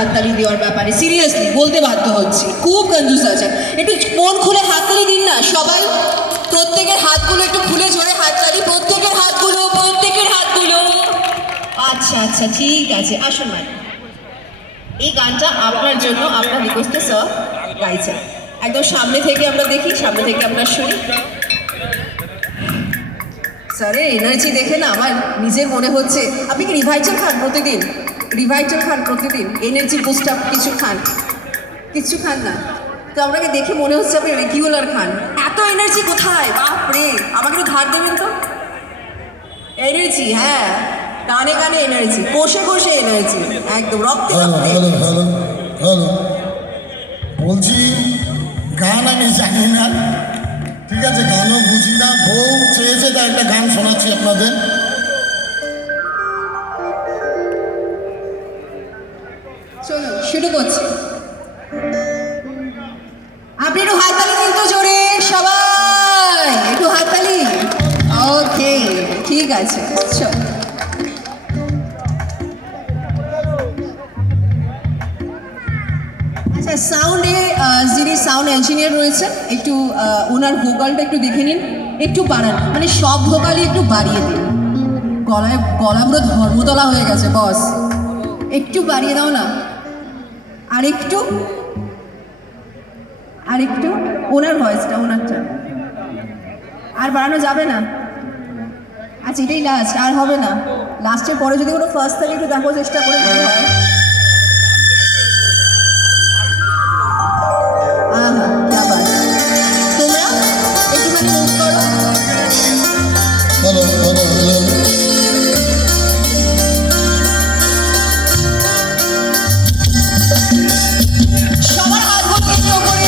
হাততালি দেওয়ার ব্যাপারে সিরিয়াসলি বলতে বাধ্য হচ্ছি, খুব কঞ্জুস আছে। একটু মন খুলে হাততালি দিন না সবাই, প্রত্যেকের হাতগুলো একটু খুলে জোরে হাততালি, প্রত্যেকের হাতগুলো, প্রত্যেকের হাতগুলো। আচ্ছা আচ্ছা ঠিক আছে, আসুন ম্যাডাম। এই গানটা আপনার জন্য আপনার রিকোয়েস্টে স্যার গাইছেন। একদম সামনে থেকে আমরা দেখি, সামনে থেকে আমরা শুনি। স্যারের এনার্জি দেখে না আমার নিজের মনে হচ্ছে, আপনি কি রিভাইটাল খান প্রতিদিন? রিভাইটাল খান প্রতিদিন? এনার্জি বুস্ট আপ কিছু খান? কিচ্ছু খান না? তো আপনাকে দেখে মনে হচ্ছে আপনি রেগুলার খান। এত এনার্জি কোথায়? বাপরে, আমাকে একটু ধার দেবেন তো। এনার্জি, হ্যাঁ, গানে গানে এনার্জি, কোষে কোষে এনার্জি, একদম রক্তে রক্তে। হ্যালো হ্যালো হ্যালো, বলছি গান আমি জানি না, ঠিক আছে, গানও বুঝি না, বউ চেয়েছে তাই একটা গান শোনাচ্ছি আপনাদের। চলুন শুরু করছি। আপনি একটু হাততালি দিন তো জোরে সবাই, একটু হাততালি। ওকে ঠিক আছে, চল। আচ্ছা, সাউন্ডে যিনি সাউন্ড ইঞ্জিনিয়ার রয়েছেন, একটু ওনার ভোকালটা একটু দেখে নিন, একটু বাড়ান, মানে সব ভোকালই একটু বাড়িয়ে দিন। গলা পুরো ধর্মতলা হয়ে গেছে বস, একটু বাড়িয়ে দাও না, আর একটু, আর একটু ওনার ভয়েসটা, ওনারটা আর বাড়ানো যাবে না। আচ্ছা এটাই লাস্ট, আর হবে না। লাস্টের পরে যদি কোনো ফার্স্ট থাকে একটু দেখো, চেষ্টা করে যদি হয়। আহা क्या बात, তোমরা একটুখানি মুভ করো। হ্যালো হ্যালো হ্যালো, সবার হাত ভর্তি ওপরে।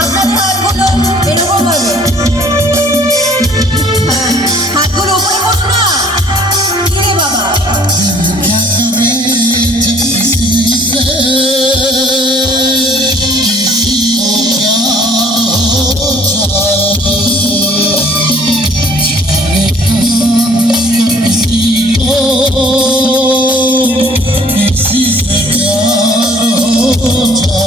আপনাদের হাতগুলো এরকম ভাবে, হ্যাঁ, হাতগুলো উপরে করুন না। কি রে বাবা, किसी से प्यार हो जाए।